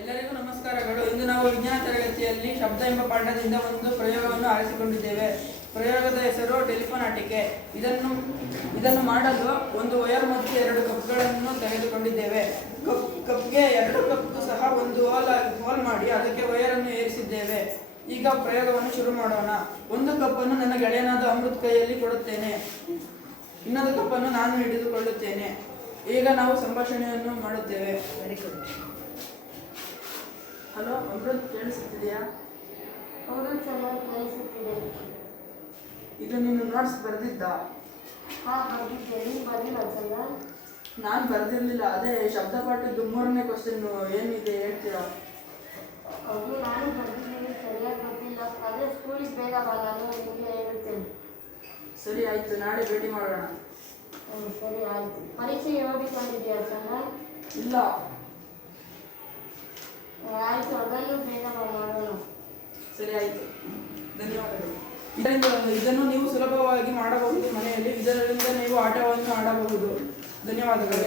ಎಲ್ಲರಿಗೂ ನಮಸ್ಕಾರಗಳು. ಇಂದು ನಾವು ವಿಜ್ಞಾನ ತರಗತಿಯಲ್ಲಿ ಶಬ್ದ ಎಂಬ ಪಾಠದಿಂದ ಒಂದು ಪ್ರಯೋಗವನ್ನು ಆರಿಸಿಕೊಂಡಿದ್ದೇವೆ. ಪ್ರಯೋಗದ ಹೆಸರು ಟೆಲಿಫೋನ್ ಆಟಿಕೆ. ಇದನ್ನು ಮಾಡಲು ಒಂದು ವಯರ್ ಮತ್ತು 2 ಕಪ್ಗಳನ್ನು ತೆಗೆದುಕೊಂಡಿದ್ದೇವೆ. ಕಪ್ಗೆ 2 ಕಪ್ ಸಹ ಒಂದು ಹೋಲ್ ಮಾಡಿ ಅದಕ್ಕೆ ವಯರನ್ನು ಏರಿಸಿದ್ದೇವೆ. ಈಗ ಪ್ರಯೋಗವನ್ನು ಶುರು ಮಾಡೋಣ. 1 ಕಪ್ಪನ್ನು ನನ್ನ ಗೆಳೆಯನಾದ ಅಮೃತ್ ಕೈಯಲ್ಲಿ ಕೊಡುತ್ತೇನೆ. ಇನ್ನೊಂದು ಕಪ್ಪನ್ನು ನಾನು ಹಿಡಿದುಕೊಳ್ಳುತ್ತೇನೆ. ಈಗ ನಾವು ಸಂಭಾಷಣೆಯನ್ನು ಮಾಡುತ್ತೇವೆ. ಹಲೋ ಅಮೃತ್, ಕೇಳಿಸುತ್ತಿದೆಯಾ? ಹೌದು, ಚೆನ್ನಾಗಿ ಕೇಳಿಸುತ್ತಿದೆ. ಇದು ನೀನು ನೋಟ್ಸ್ ಬರೆದಿದ್ದ? ಬರೆದಿದ್ದೆ. ನೀವು ಬರೆದಿಲ್ಲ ಚಂದ? ನಾನು ಬರೆದಿರಲಿಲ್ಲ. ಅದೇ ಶಬ್ದ ಪಾಠದ್ದು 3ನೇ ಕ್ವಶನ್ ಏನಿದೆ ಹೇಳ್ತೀರಾ? ಅದು ನಾನು ಬರೆದಿದ್ದೀನಿ, ಸರಿಯಾಗಿ ಗೊತ್ತಿಲ್ಲ. ಅದೇ ಸ್ಕೂಲಿಗೆ ಬೇಗ ಬಾ, ನಾನು ನಿಮಗೆ ಹೇಳುತ್ತೇನೆ. ಸರಿ ಆಯಿತು, ನಾಳೆ ಭೇಟಿ ಮಾಡೋಣ. ಸರಿ ಆಯಿತು. ಪರೀಕ್ಷೆಗೆ ಓದಿಕೊಂಡಿದೆಯಾ ಚಂದ? ಇಲ್ಲ. ಆಯಿತು, ಅದನ್ನು ಬೇಗ ಮಾಡೋಣ. ಸರಿ ಆಯಿತು, ಧನ್ಯವಾದಗಳು. ಇದನ್ನು ನೀವು ಸುಲಭವಾಗಿ ಮಾಡಬಹುದು ಮನೆಯಲ್ಲಿ. ಇದರಿಂದ ನೀವು ಆಟವನ್ನು ಆಡಬಹುದು. ಧನ್ಯವಾದಗಳು.